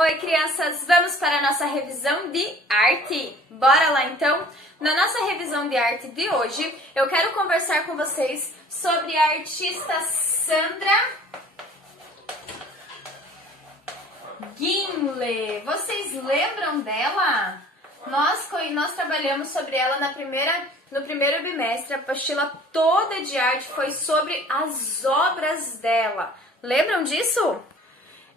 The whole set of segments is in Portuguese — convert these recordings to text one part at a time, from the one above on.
Oi, crianças! Vamos para a nossa revisão de arte. Bora lá, então? Na nossa revisão de arte de hoje, eu quero conversar com vocês sobre a artista Sandra Gimle. Vocês lembram dela? Nós trabalhamos sobre ela no primeiro bimestre. A apostila toda de arte foi sobre as obras dela. Lembram disso?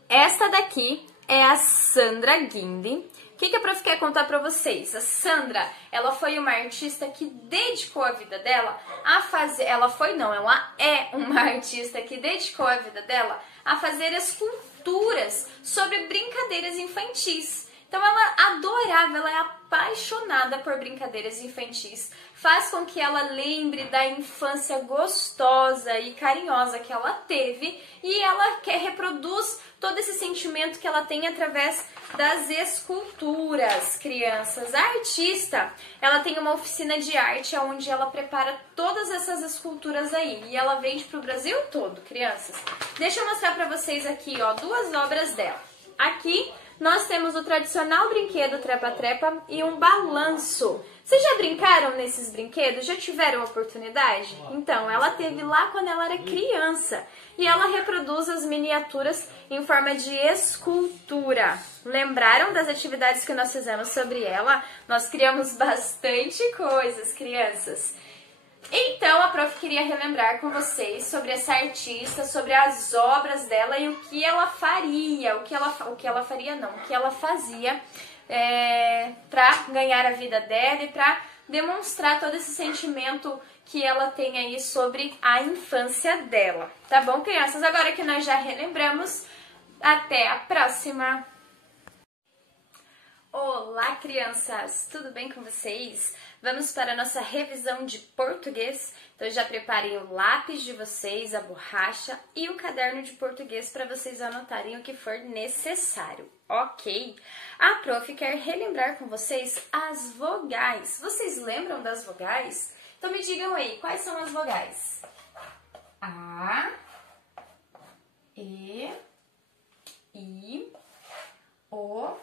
Esta daqui é a Sandra Gimle. O que a prof quer contar para vocês? A Sandra, ela foi uma artista que dedicou a vida dela a fazer... Ela é uma artista que dedicou a vida dela a fazer esculturas sobre brincadeiras infantis. Então ela adorava, ela é apaixonada por brincadeiras infantis. Faz com que ela lembre da infância gostosa e carinhosa que ela teve e ela reproduz todo esse sentimento que ela tem através das esculturas, crianças. A artista, ela tem uma oficina de arte onde ela prepara todas essas esculturas aí e ela vende para o Brasil todo, crianças. Deixa eu mostrar para vocês aqui, ó, duas obras dela. Aqui nós temos o tradicional brinquedo trepa-trepa e um balanço. Vocês já brincaram nesses brinquedos? Já tiveram oportunidade? Então, ela teve lá quando ela era criança. E ela reproduz as miniaturas em forma de escultura. Lembraram das atividades que nós fizemos sobre ela? Nós criamos bastante coisas, crianças. Então, a prof queria relembrar com vocês sobre essa artista, sobre as obras dela e o que ela faria, o que ela fazia para ganhar a vida dela e para demonstrar todo esse sentimento que ela tem aí sobre a infância dela. Tá bom, crianças? Agora que nós já relembramos, até a próxima! Olá, crianças! Tudo bem com vocês? Vamos para a nossa revisão de português. Então já preparem o lápis de vocês, a borracha e o caderno de português para vocês anotarem o que for necessário, ok? A prof quer relembrar com vocês as vogais. Vocês lembram das vogais? Então me digam aí, quais são as vogais? A, E, I, O,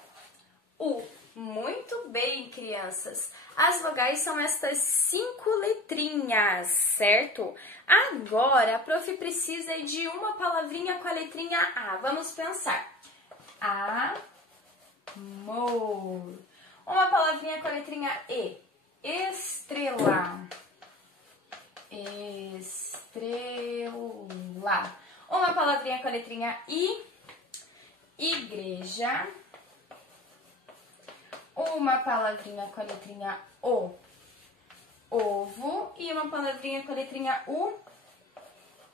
U. Muito bem, crianças. As vogais são estas 5 letrinhas, certo? Agora, a prof precisa de uma palavrinha com a letrinha A. Vamos pensar. Amor. Uma palavrinha com a letrinha E. Estrela. Estrela. Uma palavrinha com a letrinha I. Igreja. Uma palavrinha com a letrinha O, ovo, e uma palavrinha com a letrinha U,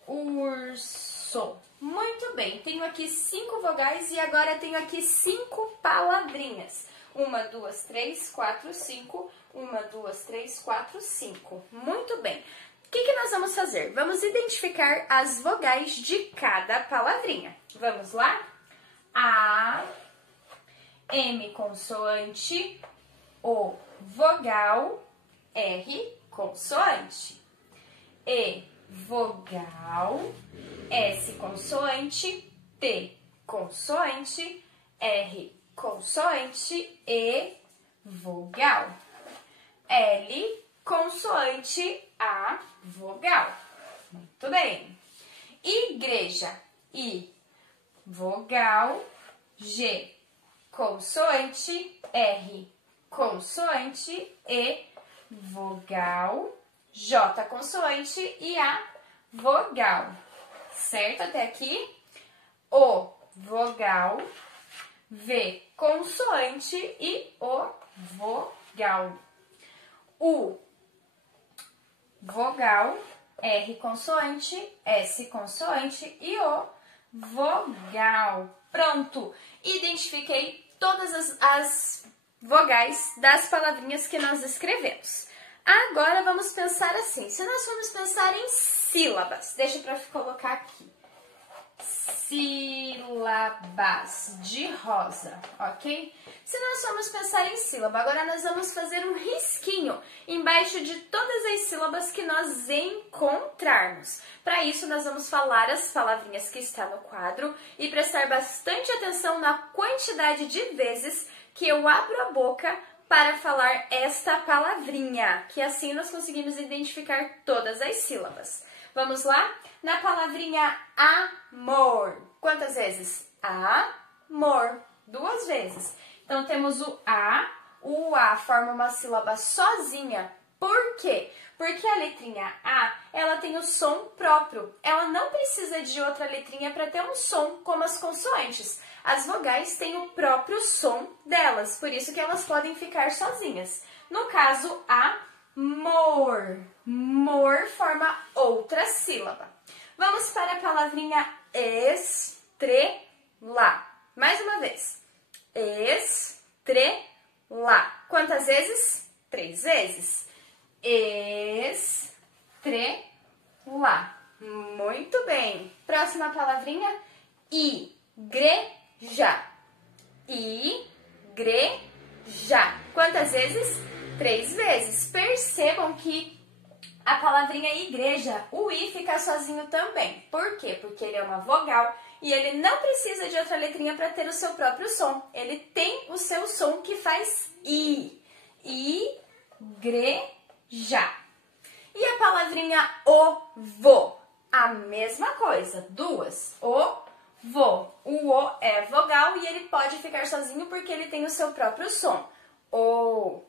urso. Muito bem, tenho aqui 5 vogais e agora tenho aqui 5 palavrinhas. 1, 2, 3, 4, 5. 1, 2, 3, 4, 5. Muito bem. O que nós vamos fazer? Vamos identificar as vogais de cada palavrinha. Vamos lá? A, M consoante, O vogal, R consoante, E vogal, S consoante, T consoante, R consoante, E vogal, L consoante, A vogal. Muito bem. Igreja, I vogal, G consoante, R consoante, E vogal, J consoante e A vogal. Certo até aqui? O vogal, V consoante e O vogal. U vogal, R consoante, S consoante e O vogal. Pronto! Identifiquei todas as vogais das palavrinhas que nós escrevemos. Agora vamos pensar assim, se nós formos pensar em sílabas, deixa eu colocar aqui. sílabas de rosa, ok? Se nós formos pensar em sílaba, agora nós vamos fazer um risquinho embaixo de todas as sílabas que nós encontrarmos. Para isso, nós vamos falar as palavrinhas que estão no quadro e prestar bastante atenção na quantidade de vezes que eu abro a boca para falar esta palavrinha, que assim nós conseguimos identificar todas as sílabas. Vamos lá? Na palavrinha amor. Quantas vezes? Amor. 2 vezes. Então, temos o A forma uma sílaba sozinha. Por quê? Porque a letrinha A, ela tem o som próprio. Ela não precisa de outra letrinha para ter um som como as consoantes. As vogais têm o próprio som delas, por isso que elas podem ficar sozinhas. No caso, amor. Mor forma outra sílaba. Vamos para a palavrinha estrela. Mais uma vez. Estrela. Quantas vezes? 3 vezes. Estrela. Muito bem. Próxima palavrinha, igreja. Igreja. Quantas vezes? 3 vezes. Percebam que a palavrinha igreja, o i fica sozinho também. Por quê? Porque ele é uma vogal e ele não precisa de outra letrinha para ter o seu próprio som. Ele tem o seu som que faz i. Igreja. E a palavrinha ovo? A mesma coisa, 2. Ovo. O o é vogal e ele pode ficar sozinho porque ele tem o seu próprio som. O.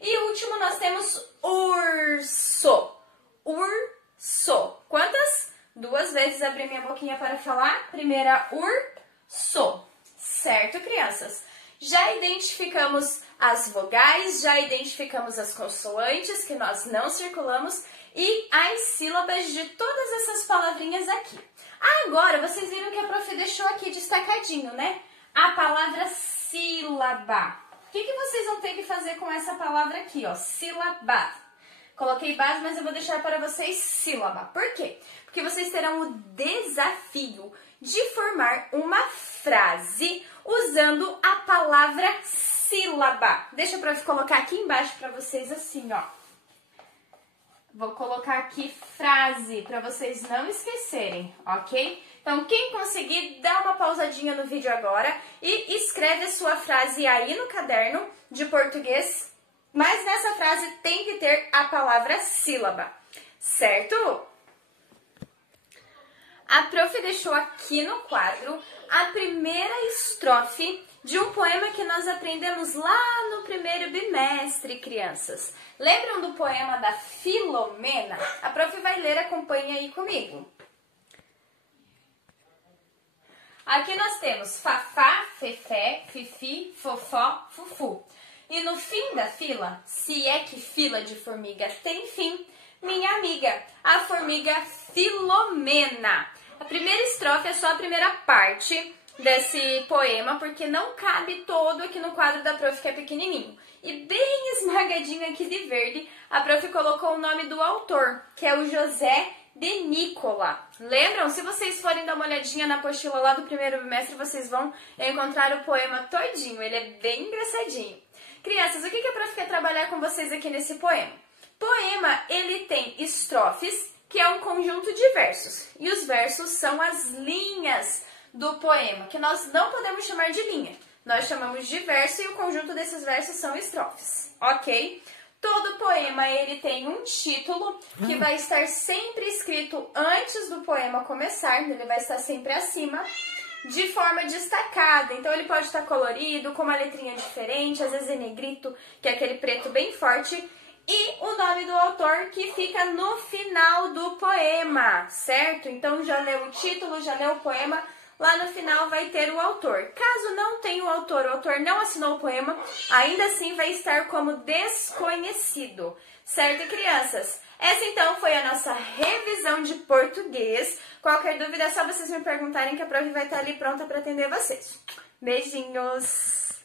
E último nós temos urso. Urso. Quantas? 2 vezes abri minha boquinha para falar. Primeira, urso. Certo, crianças? Já identificamos as vogais, já identificamos as consoantes que nós não circulamos e as sílabas de todas essas palavrinhas aqui. Agora, vocês viram que a prof deixou aqui destacadinho, né? A palavra sílaba. O que vocês vão ter que fazer com essa palavra aqui, ó? Sílaba. Coloquei base, mas eu vou deixar para vocês sílaba. Por quê? Porque vocês terão o desafio de formar uma frase usando a palavra sílaba. Deixa eu colocar aqui embaixo para vocês assim, ó. Vou colocar aqui frase para vocês não esquecerem, ok? Então, quem conseguir, dá uma pausadinha no vídeo agora e escreve a sua frase aí no caderno de português. Mas nessa frase tem que ter a palavra sílaba, certo? A prof deixou aqui no quadro a primeira estrofe de um poema que nós aprendemos lá no primeiro bimestre, crianças. Lembram do poema da Filomena? A prof vai ler, acompanhe aí comigo. Aqui nós temos fafá, fefé, fifi, fofó, fufu. E no fim da fila, se é que fila de formiga tem fim, minha amiga, a formiga Filomena. A primeira estrofe é só a primeira parte desse poema, porque não cabe todo aqui no quadro da prof, que é pequenininho. E bem esmagadinho aqui de verde, a prof colocou o nome do autor, que é o José de Nicola. Lembram? Se vocês forem dar uma olhadinha na apostila lá do primeiro bimestre, vocês vão encontrar o poema todinho. Ele é bem engraçadinho. Crianças, o que a prof quer trabalhar com vocês aqui nesse poema? Poema, ele tem estrofes, que é um conjunto de versos. E os versos são as linhas do poema, que nós não podemos chamar de linha. Nós chamamos de verso e o conjunto desses versos são estrofes, ok? Todo poema, ele tem um título que vai estar sempre escrito antes do poema começar, ele vai estar sempre acima, de forma destacada. Então, ele pode estar colorido, com uma letrinha diferente, às vezes em negrito, que é aquele preto bem forte, e o nome do autor que fica no final do poema, certo? Então, já leu o título, já leu o poema, lá no final vai ter o autor. Caso não tenha o autor não assinou o poema, ainda assim vai estar como desconhecido. Certo, crianças? Essa então foi a nossa revisão de português. Qualquer dúvida é só vocês me perguntarem que a prof vai estar ali pronta para atender vocês. Beijinhos!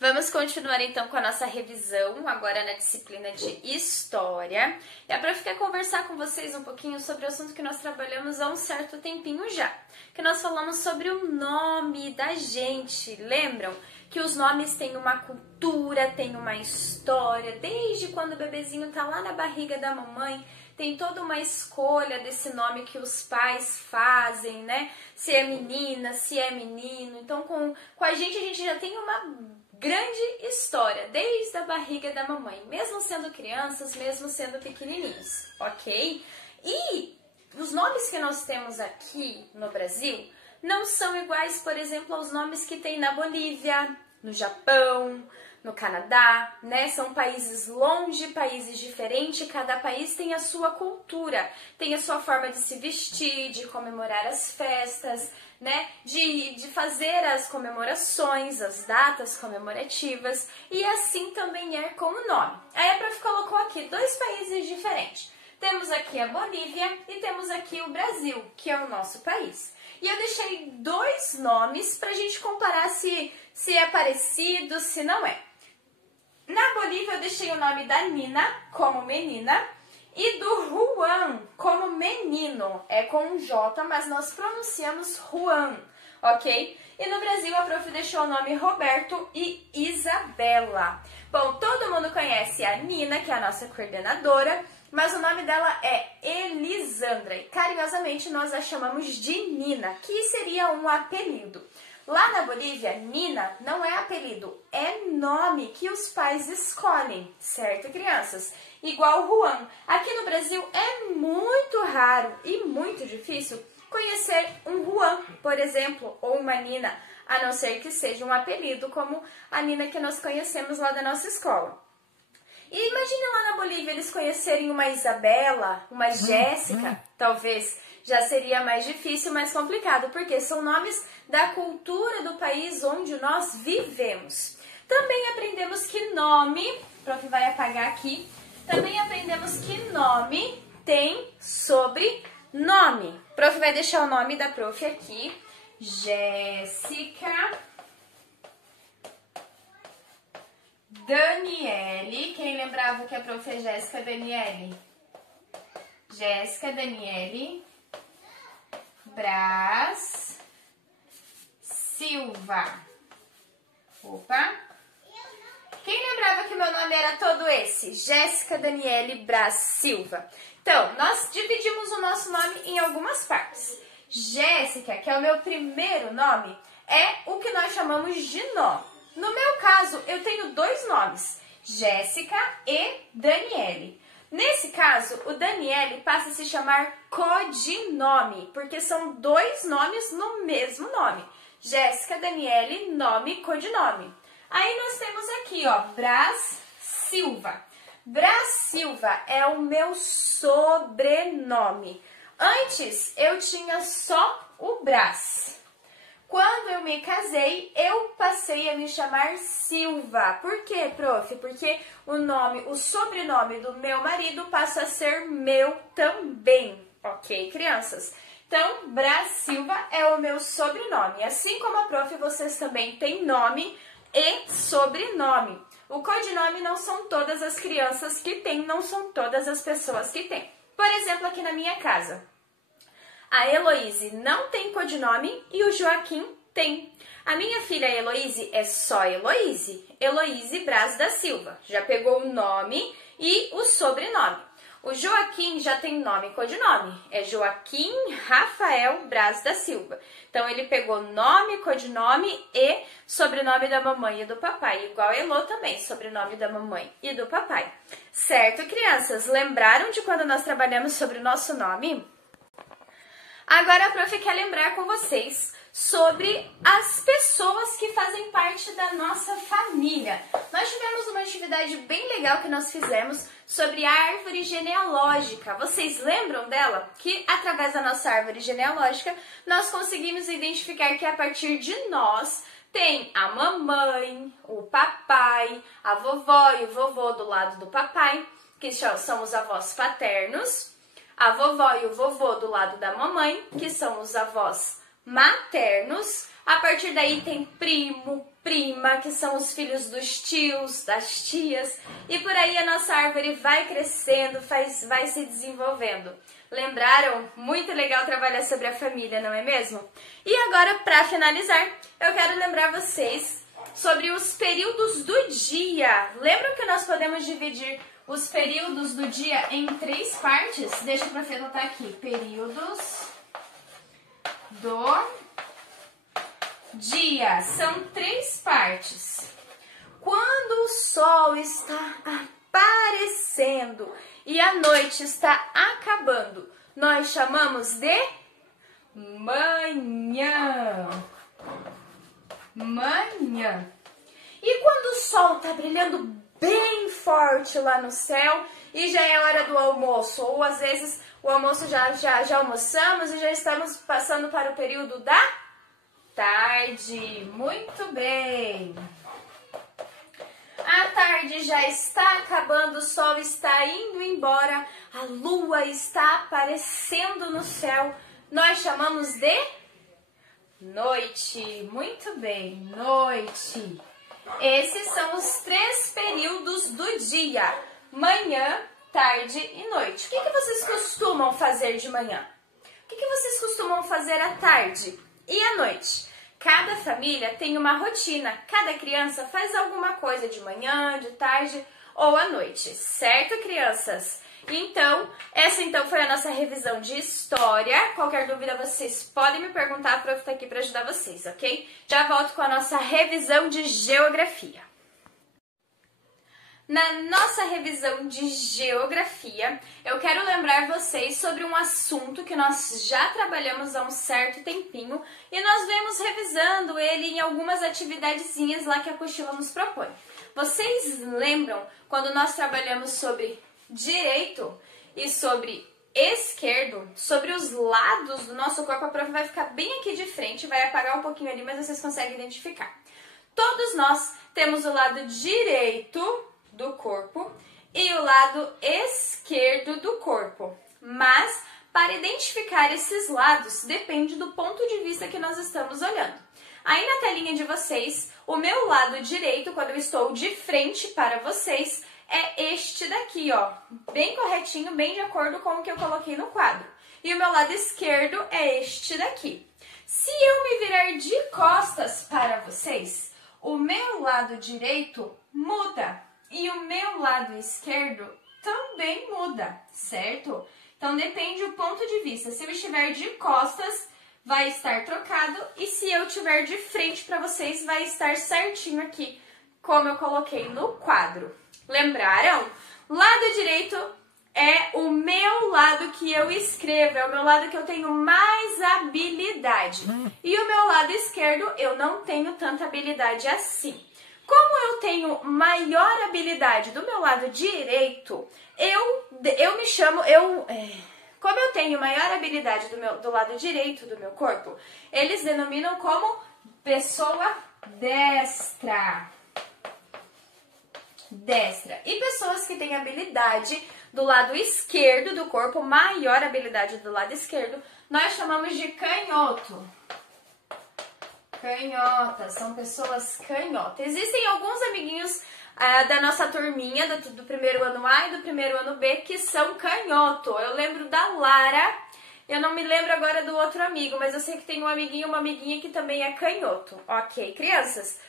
Vamos continuar então com a nossa revisão, agora na disciplina de História. E a prof quer conversar com vocês um pouquinho sobre o assunto que nós trabalhamos há um certo tempinho já. Que nós falamos sobre o nome da gente, lembram? Que os nomes têm uma cultura, têm uma história, desde quando o bebezinho tá lá na barriga da mamãe, tem toda uma escolha desse nome que os pais fazem, né? Se é menina, se é menino. Então, com a gente já tem uma grande história, desde a barriga da mamãe, mesmo sendo crianças, mesmo sendo pequenininhos, ok? E os nomes que nós temos aqui no Brasil não são iguais, por exemplo, aos nomes que tem na Bolívia, no Japão, no Canadá, né? São países longe, países diferentes, cada país tem a sua cultura, tem a sua forma de se vestir, de comemorar as festas, né? De fazer as comemorações, as datas comemorativas, e assim também é com o nome. Aí a prof colocou aqui dois países diferentes. Temos aqui a Bolívia e temos aqui o Brasil, que é o nosso país. E eu deixei dois nomes para a gente comparar se é parecido, se não é. Na Bolívia eu deixei o nome da Nina como menina e do Juan como menino. É com um J, mas nós pronunciamos Juan, ok? E no Brasil a prof deixou o nome Roberto e Isabela. Bom, todo mundo conhece a Nina, que é a nossa coordenadora, mas o nome dela é Elisandra e carinhosamente nós a chamamos de Nina, que seria um apelido. Lá na Bolívia, Nina não é apelido, é nome que os pais escolhem, certo, crianças? Igual Juan. Aqui no Brasil é muito raro e muito difícil conhecer um Juan, por exemplo, ou uma Nina, a não ser que seja um apelido, como a Nina que nós conhecemos lá da nossa escola. E imagine lá na Bolívia eles conhecerem uma Isabela, uma Jéssica, talvez já seria mais difícil, mais complicado, porque são nomes da cultura do país onde nós vivemos. Também aprendemos que nome, o prof vai apagar aqui, também aprendemos que nome tem sobrenome. O prof vai deixar o nome da prof aqui, Jéssica Daniele. Quem lembrava que a prof é Jéssica Daniele? Jéssica Daniele Braz Silva. Opa! Quem lembrava que meu nome era todo esse? Jéssica Daniele Braz Silva. Então, nós dividimos o nosso nome em algumas partes. Jéssica, que é o meu primeiro nome, é o que nós chamamos de nome. No meu caso, eu tenho dois nomes, Jéssica e Daniele. Nesse caso, o Daniele passa a se chamar codinome, porque são dois nomes no mesmo nome. Jéssica, Daniele, nome, codinome. Aí nós temos aqui, ó, Braz Silva. Braz Silva é o meu sobrenome. Antes, eu tinha só o Braz. Quando eu me casei, eu passei a me chamar Silva. Por quê, prof? Porque o sobrenome do meu marido passa a ser meu também. Ok, crianças? Então, Braz Silva é o meu sobrenome. Assim como a prof, vocês também têm nome e sobrenome. O codinome não são todas as crianças que têm, não são todas as pessoas que têm. Por exemplo, aqui na minha casa, a Heloíse não tem codinome e o Joaquim tem. A minha filha Heloíse é só Heloíse, Heloíse Braz da Silva. Já pegou o nome e o sobrenome. O Joaquim já tem nome e codinome, é Joaquim Rafael Braz da Silva. Então, ele pegou nome, codinome e sobrenome da mamãe e do papai, igual a Elô também, sobrenome da mamãe e do papai. Certo, crianças? Lembraram de quando nós trabalhamos sobre o nosso nome? Agora a prof quer lembrar com vocês sobre as pessoas que fazem parte da nossa família. Nós tivemos uma atividade bem legal que nós fizemos sobre a árvore genealógica. Vocês lembram dela? Que através da nossa árvore genealógica nós conseguimos identificar que a partir de nós tem a mamãe, o papai, a vovó e o vovô do lado do papai, que são os avós paternos, a vovó e o vovô do lado da mamãe, que são os avós maternos. A partir daí tem primo, prima, que são os filhos dos tios, das tias. E por aí a nossa árvore vai crescendo, vai se desenvolvendo. Lembraram? Muito legal trabalhar sobre a família, não é mesmo? E agora, para finalizar, eu quero lembrar vocês sobre os períodos do dia. Lembram que nós podemos dividir os períodos do dia em 3 partes? Deixa a Prof anotar aqui. Períodos do dia. São 3 partes. Quando o sol está aparecendo e a noite está acabando, nós chamamos de manhã. Manhã. E quando o sol está brilhando bem forte lá no céu e já é hora do almoço, ou às vezes o almoço já almoçamos e já estamos passando para o período da tarde. Muito bem. A tarde já está acabando, o sol está indo embora, a lua está aparecendo no céu. Nós chamamos de noite. Muito bem, noite. Esses são os 3 períodos do dia: manhã, tarde e noite. O que vocês costumam fazer de manhã? O que vocês costumam fazer à tarde e à noite? Cada família tem uma rotina, cada criança faz alguma coisa de manhã, de tarde ou à noite, certo, crianças? Então, essa foi a nossa revisão de história. Qualquer dúvida vocês podem me perguntar, a Prof está aqui para ajudar vocês, ok? Já volto com a nossa revisão de geografia. Na nossa revisão de geografia, eu quero lembrar vocês sobre um assunto que nós já trabalhamos há um certo tempinho e nós vemos revisando ele em algumas atividadezinhas lá que a apostila nos propõe. Vocês lembram quando nós trabalhamos sobre direito e sobre esquerdo, sobre os lados do nosso corpo? A Prof vai ficar bem aqui de frente, vai apagar um pouquinho ali, mas vocês conseguem identificar. Todos nós temos o lado direito do corpo e o lado esquerdo do corpo. Mas, para identificar esses lados, depende do ponto de vista que nós estamos olhando. Aí na telinha de vocês, o meu lado direito, quando eu estou de frente para vocês, é este daqui, ó. Bem corretinho, bem de acordo com o que eu coloquei no quadro. E o meu lado esquerdo é este daqui. Se eu me virar de costas para vocês, o meu lado direito muda. E o meu lado esquerdo também muda, certo? Então, depende do ponto de vista. Se eu estiver de costas, vai estar trocado. E se eu estiver de frente para vocês, vai estar certinho aqui, como eu coloquei no quadro. Lembraram? Lado direito é o meu lado que eu escrevo, é o meu lado que eu tenho mais habilidade. E o meu lado esquerdo, eu não tenho tanta habilidade assim. Como eu tenho maior habilidade do meu lado direito, como eu tenho maior habilidade do lado direito do meu corpo, eles denominam como pessoa destra. Destra. E pessoas que têm habilidade do lado esquerdo do corpo, maior habilidade do lado esquerdo, nós chamamos de canhoto. Canhota, são pessoas canhotas. Existem alguns amiguinhos da nossa turminha, do primeiro ano A e do primeiro ano B, que são canhoto. Eu lembro da Lara, eu não me lembro agora do outro amigo, mas eu sei que tem um amiguinho e uma amiguinha que também é canhoto. Ok, crianças?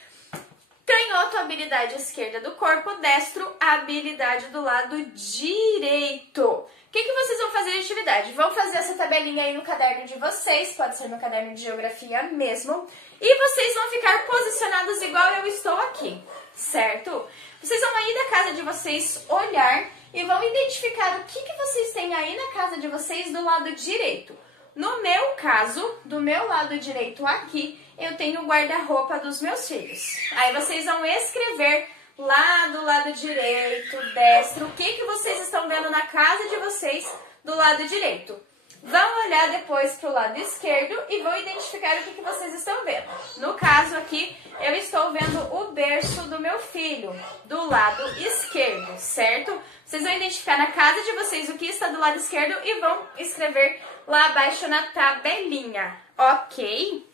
Canhoto, habilidade esquerda do corpo, destro, habilidade do lado direito. O que vocês vão fazer de atividade? Vão fazer essa tabelinha aí no caderno de vocês, pode ser no caderno de geografia mesmo, e vocês vão ficar posicionados igual eu estou aqui, certo? Vocês vão aí da casa de vocês olhar e vão identificar o que vocês têm aí na casa de vocês do lado direito. No meu caso, do meu lado direito aqui, eu tenho o guarda-roupa dos meus filhos. Aí vocês vão escrever lá do lado direito, destro, o que vocês estão vendo na casa de vocês do lado direito. vão olhar depois para o lado esquerdo e vão identificar o que vocês estão vendo. No caso aqui, eu estou vendo o berço do meu filho, do lado esquerdo, certo? Vocês vão identificar na casa de vocês o que está do lado esquerdo e vão escrever lá abaixo na tabelinha, ok?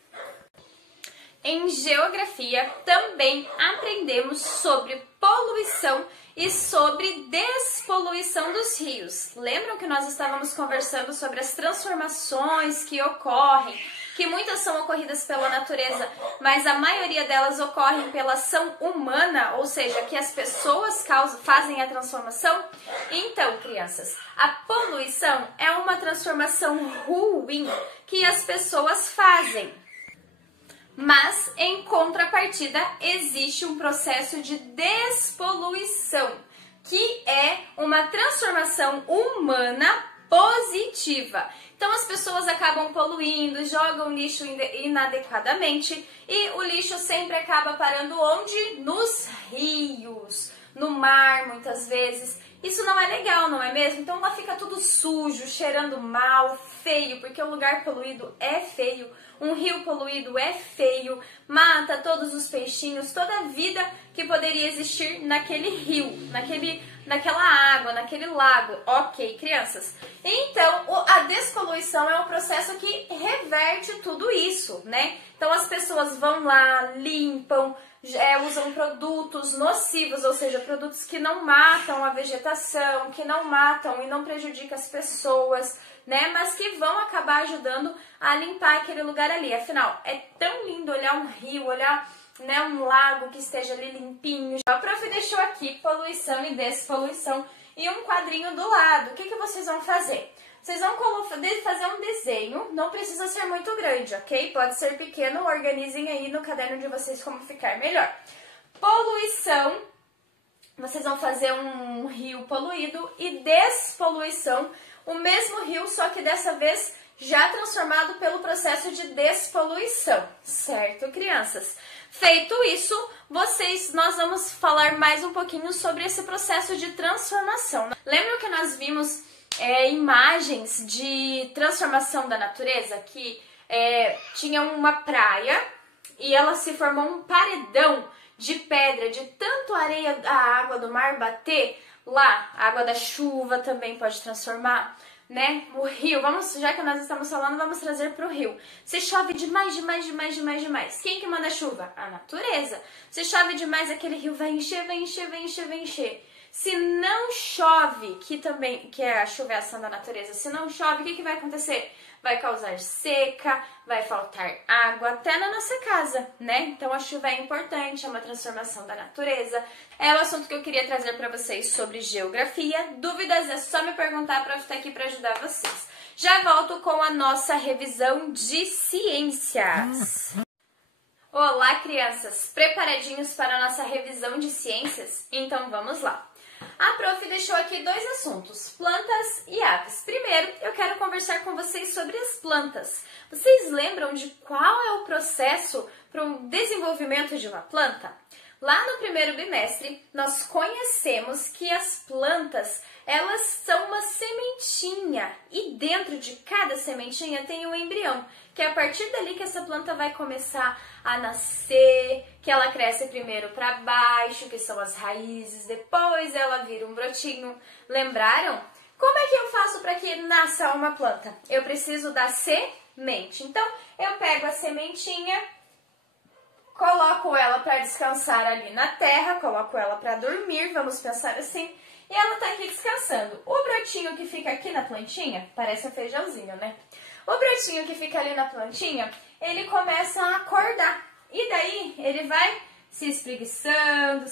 Em geografia também aprendemos sobre poluição e sobre despoluição dos rios. Lembram que nós estávamos conversando sobre as transformações que ocorrem, que muitas são ocorridas pela natureza, mas a maioria delas ocorrem pela ação humana, ou seja, que as pessoas fazem a transformação? Então, crianças, a poluição é uma transformação ruim que as pessoas fazem. Mas, em contrapartida, existe um processo de despoluição, que é uma transformação humana positiva. Então, as pessoas acabam poluindo, jogam lixo inadequadamente e o lixo sempre acaba parando onde? Nos rios, no mar, muitas vezes. Isso não é legal, não é mesmo? Então, lá fica tudo sujo, cheirando mal, feio, porque um lugar poluído é feio. Um rio poluído é feio, mata todos os peixinhos, toda a vida que poderia existir naquele rio, naquela água, naquele lago. Ok, crianças? Então, a despoluição é um processo que reverte tudo isso, né? Então, as pessoas vão lá, limpam, usam produtos nocivos, ou seja, produtos que não matam a vegetação, que não matam e não prejudicam as pessoas, né? Mas que vão acabar ajudando a limpar aquele lugar ali. Afinal, é tão lindo olhar um rio, olhar, né, um lago que esteja ali limpinho. A prof deixou aqui poluição e despoluição e um quadrinho do lado. O que vocês vão fazer? Vocês vão fazer um desenho, não precisa ser muito grande, ok? Pode ser pequeno, organizem aí no caderno de vocês como ficar melhor. Poluição, vocês vão fazer um rio poluído, e despoluição, o mesmo rio, só que dessa vez já transformado pelo processo de despoluição, certo, crianças? Feito isso, nós vamos falar mais um pouquinho sobre esse processo de transformação. Lembram que nós vimos imagens de transformação da natureza, que tinha uma praia e ela se formou um paredão de pedra, de tanto a água do mar bater lá, a água da chuva também pode transformar, né? O rio, já que nós estamos falando, vamos trazer para o rio. Se chove demais, quem que manda chuva? A natureza. Se chove demais, aquele rio vai encher. Se não chove, que é a chuva é a ação da natureza, se não chove, o que vai acontecer? Vai causar seca, vai faltar água até na nossa casa, né? Então a chuva é importante, é uma transformação da natureza. É o assunto que eu queria trazer para vocês sobre geografia. Dúvidas é só me perguntar, para eu estar aqui para ajudar vocês. Já volto com a nossa revisão de ciências. Olá, crianças! Preparadinhos para a nossa revisão de ciências? Então vamos lá! A prof deixou aqui dois assuntos, plantas e aves. Primeiro, eu quero conversar com vocês sobre as plantas. Vocês lembram de qual é o processo para o desenvolvimento de uma planta? Lá no primeiro bimestre, nós conhecemos que as plantas, elas são uma sementinha e dentro de cada sementinha tem um embrião, que é a partir dali que essa planta vai começar a nascer, que ela cresce primeiro para baixo, que são as raízes, depois ela vira um brotinho. Lembraram? Como é que eu faço para que nasça uma planta? Eu preciso da semente. Então, eu pego a sementinha, coloco ela para descansar ali na terra, coloco ela para dormir, vamos pensar assim, e ela tá aqui descansando. O brotinho que fica aqui na plantinha, parece um feijãozinho, né? O brotinho que fica ali na plantinha, ele começa a acordar. E daí ele vai se espreguiçando,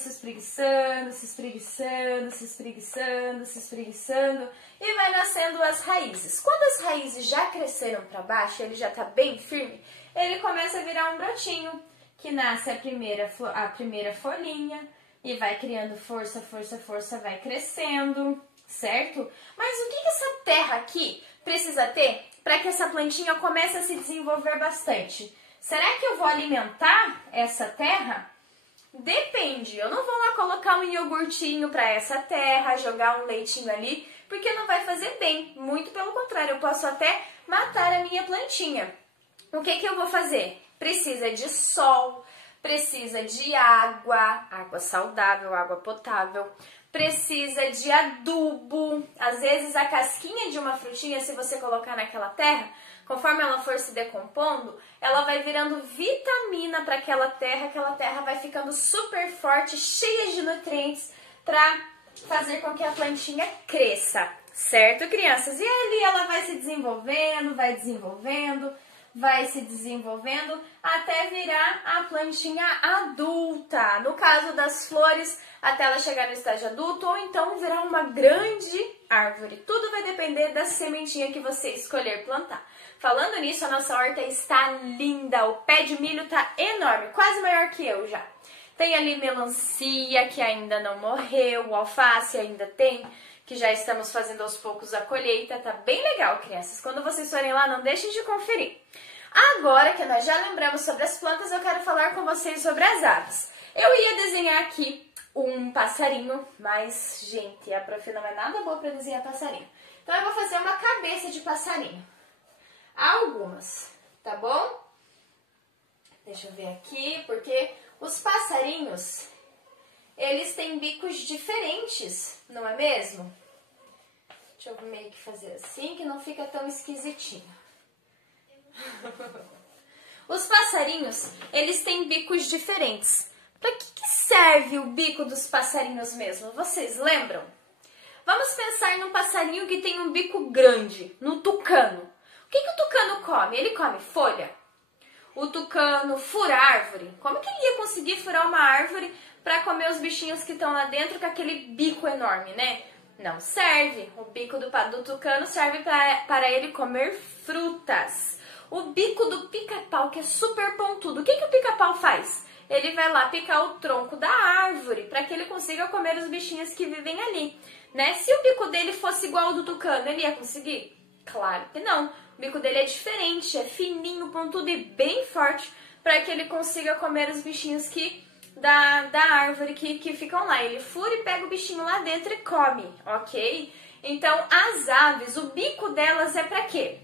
e vai nascendo as raízes. Quando as raízes já cresceram para baixo, ele já está bem firme, ele começa a virar um brotinho, que nasce a primeira folhinha e vai criando força, vai crescendo, certo? Mas o que essa terra aqui precisa ter para que essa plantinha comece a se desenvolver bastante? Será que eu vou alimentar essa terra? Depende, eu não vou lá colocar um iogurtinho para essa terra, jogar um leitinho ali, porque não vai fazer bem. Muito pelo contrário, eu posso até matar a minha plantinha. O que eu vou fazer? Precisa de sol, precisa de água, água saudável, água potável, precisa de adubo. Às vezes a casquinha de uma frutinha, se você colocar naquela terra, conforme ela for se decompondo, ela vai virando vitamina para aquela terra vai ficando super forte, cheia de nutrientes para fazer com que a plantinha cresça, certo, crianças? E ali ela vai se desenvolvendo, vai se desenvolvendo até virar a plantinha adulta. No caso das flores, até ela chegar no estágio adulto, ou então virar uma grande árvore. Tudo vai depender da sementinha que você escolher plantar. Falando nisso, a nossa horta está linda. O pé de milho está enorme, quase maior que eu já. Tem ali melancia, que ainda não morreu, o alface ainda tem, que já estamos fazendo aos poucos a colheita. Tá bem legal, crianças. Quando vocês forem lá, não deixem de conferir. Agora que nós já lembramos sobre as plantas, eu quero falar com vocês sobre as aves. Eu ia desenhar aqui um passarinho, mas, gente, a prof não é nada boa para desenhar passarinho. Então, eu vou fazer uma cabeça de passarinho. Algumas, tá bom? Deixa eu ver aqui, porque os passarinhos, eles têm bicos diferentes, não é mesmo? Deixa eu meio que fazer assim, que não fica tão esquisitinho. Os passarinhos, eles têm bicos diferentes. Para que serve o bico dos passarinhos mesmo? Vocês lembram? Vamos pensar num passarinho que tem um bico grande, no tucano. O que o tucano come? Ele come folha. O tucano fura árvore. Como que ele ia conseguir furar uma árvore para comer os bichinhos que estão lá dentro com aquele bico enorme, né? Não serve. O bico do tucano serve para ele comer frutas. O bico do pica-pau, que é super pontudo. O que o pica-pau faz? Ele vai lá picar o tronco da árvore para que ele consiga comer os bichinhos que vivem ali, né? Se o bico dele fosse igual ao do tucano, ele ia conseguir? Claro que não. O bico dele é diferente, é fininho, pontudo e bem forte para que ele consiga comer os bichinhos da árvore que ficam lá. Ele fura e pega o bichinho lá dentro e come, ok? Então, as aves, o bico delas é para quê?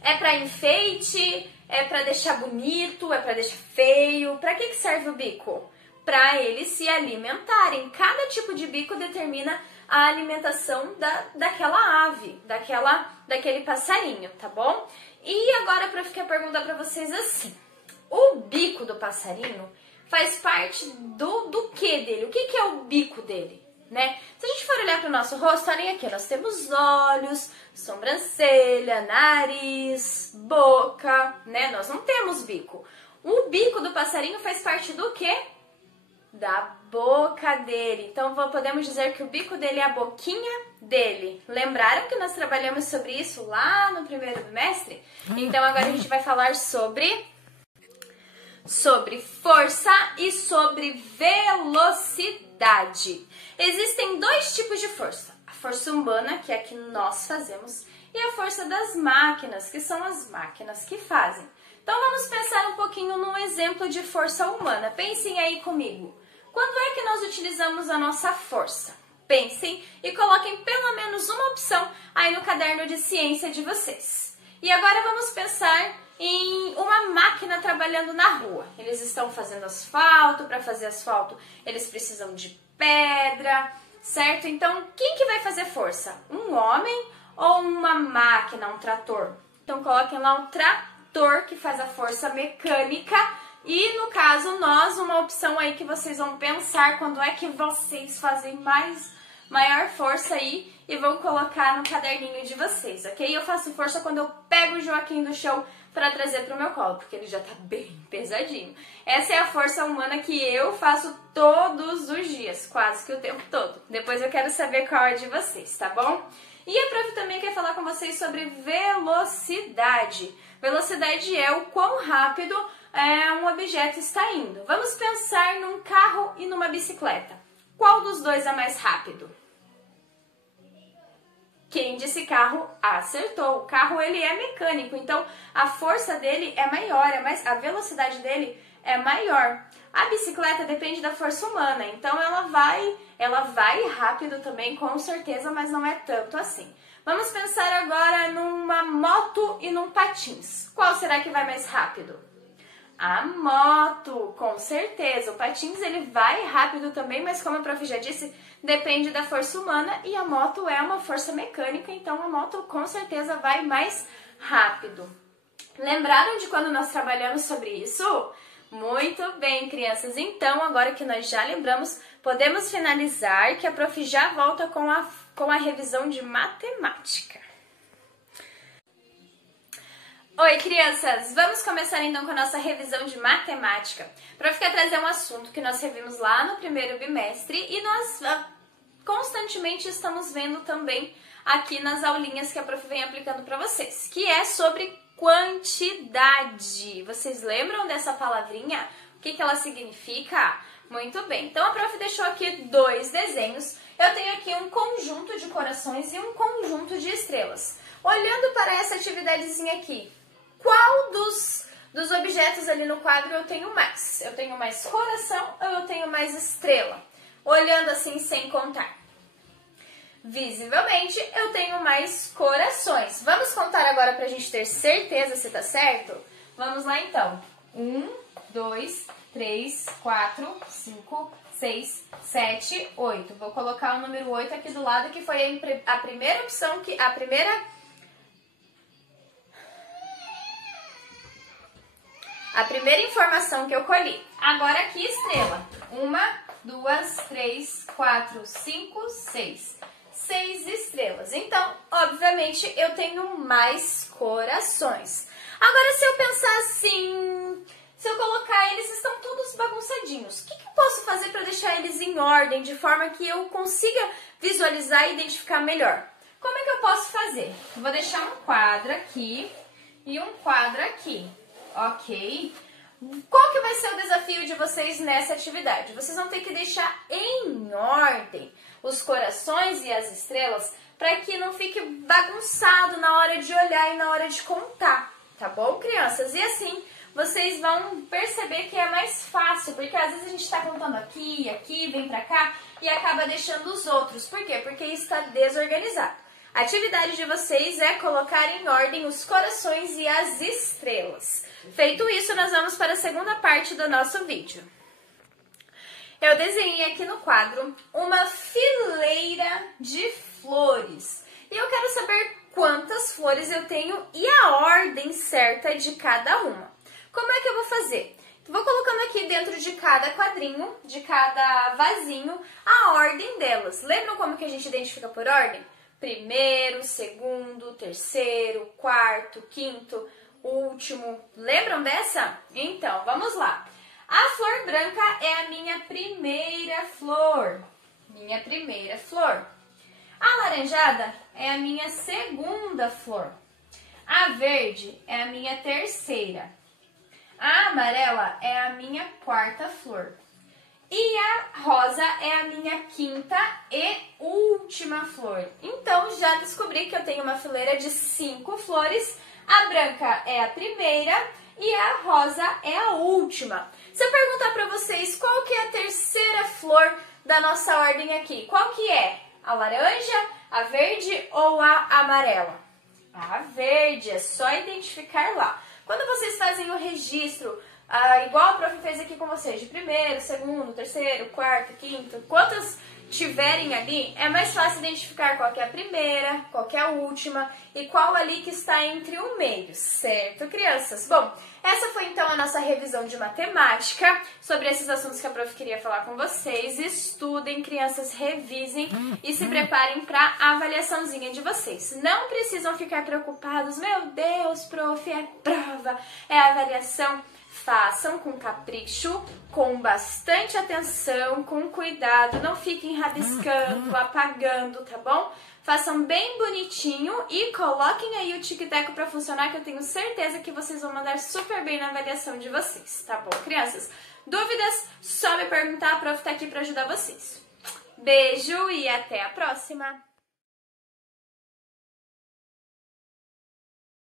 É para enfeite, é para deixar bonito, é para deixar feio. Para que serve o bico? Para eles se alimentarem. Cada tipo de bico determina a alimentação daquela ave, daquele passarinho, tá bom? E agora para ficar perguntar para vocês assim, o bico do passarinho faz parte do que dele? O que é o bico dele, né? Se a gente for olhar para o nosso rosto, olhem aqui, nós temos olhos, sobrancelha, nariz, boca, né? Nós não temos bico. O bico do passarinho faz parte do quê? Da boca dele. Então, podemos dizer que o bico dele é a boquinha dele. Lembraram que nós trabalhamos sobre isso lá no primeiro bimestre? Então, agora a gente vai falar sobre força e sobre velocidade. Existem dois tipos de força. A força humana, que é a que nós fazemos, e a força das máquinas, que são as máquinas que fazem. Então, vamos pensar um pouquinho num exemplo de força humana. Pensem aí comigo. Quando é que nós utilizamos a nossa força? Pensem e coloquem pelo menos uma opção aí no caderno de ciência de vocês. E agora vamos pensar em uma máquina trabalhando na rua. Eles estão fazendo asfalto, para fazer asfalto eles precisam de pedra, certo? Então, quem que vai fazer força? Um homem ou uma máquina, um trator? Então, coloquem lá um trator que faz a força mecânica e, no caso, nós, uma opção aí que vocês vão pensar quando é que vocês fazem maior força aí e vão colocar no caderninho de vocês, ok? Eu faço força quando eu pego o Joaquim do chão para trazer para o meu colo, porque ele já tá bem pesadinho. Essa é a força humana que eu faço todos os dias, quase que o tempo todo. Depois eu quero saber qual é de vocês, tá bom? E a prof também quer falar com vocês sobre velocidade. Velocidade é o quão rápido um objeto está indo. Vamos pensar num carro e numa bicicleta. Qual dos dois é mais rápido? Quem disse carro acertou. O carro ele é mecânico, então a força dele é maior, a velocidade dele é maior. A bicicleta depende da força humana, então ela vai rápido também, com certeza, mas não é tanto assim. Vamos pensar agora numa moto e num patins. Qual será que vai mais rápido? A moto, com certeza. O patins ele vai rápido também, mas como a prof já disse, depende da força humana e a moto é uma força mecânica, então a moto com certeza vai mais rápido. Lembraram de quando nós trabalhamos sobre isso? Muito bem, crianças. Então, agora que nós já lembramos, podemos finalizar que a prof já volta com a revisão de matemática. Oi, crianças! Vamos começar então com a nossa revisão de matemática. A prof quer trazer um assunto que nós revimos lá no primeiro bimestre e nós constantemente estamos vendo também aqui nas aulinhas que a prof vem aplicando para vocês, que é sobre quantidade. Vocês lembram dessa palavrinha? O que ela significa? Muito bem. Então, a prof deixou aqui 2 desenhos. Eu tenho aqui um conjunto de corações e um conjunto de estrelas. Olhando para essa atividadezinha aqui, qual dos objetos ali no quadro eu tenho mais? Eu tenho mais coração ou eu tenho mais estrela? Olhando assim, sem contar. Visivelmente, eu tenho mais corações. Vamos contar agora para a gente ter certeza se tá certo? Vamos lá, então. 1, 2, 3, 4, 5, 6, 7, 8. Vou colocar o número 8 aqui do lado, que foi a primeira opção, a primeira informação que eu colhi. Agora aqui, estrela. 1, 2, 3, 4, 5, 6. 6 estrelas. Então, obviamente, eu tenho mais corações. Agora, se eu pensar assim, se eu colocar eles, estão todos bagunçadinhos. O que eu posso fazer para deixar eles em ordem, de forma que eu consiga visualizar e identificar melhor? Como é que eu posso fazer? Eu vou deixar um quadro aqui e um quadro aqui, ok? Qual que vai ser o desafio de vocês nessa atividade? Vocês vão ter que deixar em ordem os corações e as estrelas para que não fique bagunçado na hora de olhar e na hora de contar, tá bom, crianças? E assim, vocês vão perceber que é mais fácil, porque às vezes a gente está contando aqui, vem pra cá e acaba deixando os outros. Por quê? Porque está desorganizado. A atividade de vocês é colocar em ordem os corações e as estrelas. Feito isso, nós vamos para a segunda parte do nosso vídeo. Eu desenhei aqui no quadro uma fileira de flores. E eu quero saber quantas flores eu tenho e a ordem certa de cada uma. Como é que eu vou fazer? Vou colocando aqui dentro de cada quadrinho, de cada vasinho, a ordem delas. Lembram como que a gente identifica por ordem? Primeiro, segundo, terceiro, quarto, quinto, último. Lembram dessa? Então, vamos lá. A flor branca é a minha primeira flor. Minha primeira flor. A laranjada é a minha segunda flor. A verde é a minha terceira. A amarela é a minha quarta flor. E a rosa é a minha quinta e última flor. Então, já descobri que eu tenho uma fileira de 5 flores. A branca é a primeira e a rosa é a última. Se eu perguntar para vocês qual que é a terceira flor da nossa ordem aqui, qual que é? A laranja, a verde ou a amarela? A verde, é só identificar lá. Quando vocês fazem o registro, igual a prof fez aqui com vocês, de primeiro, segundo, terceiro, quarto, quinto, quantas tiverem ali, é mais fácil identificar qual que é a primeira, qual que é a última e qual ali que está entre o meio, certo, crianças? Bom, essa foi então a nossa revisão de matemática sobre esses assuntos que a prof queria falar com vocês. Estudem, crianças, revisem e se preparem para a avaliaçãozinha de vocês. Não precisam ficar preocupados, meu Deus, prof, é prova, é avaliação. Façam com capricho, com bastante atenção, com cuidado, não fiquem rabiscando, apagando, tá bom? Façam bem bonitinho e coloquem aí o tic-tac para funcionar, que eu tenho certeza que vocês vão mandar super bem na avaliação de vocês, tá bom, crianças? Dúvidas? Só me perguntar, a prof tá aqui para ajudar vocês. Beijo e até a próxima!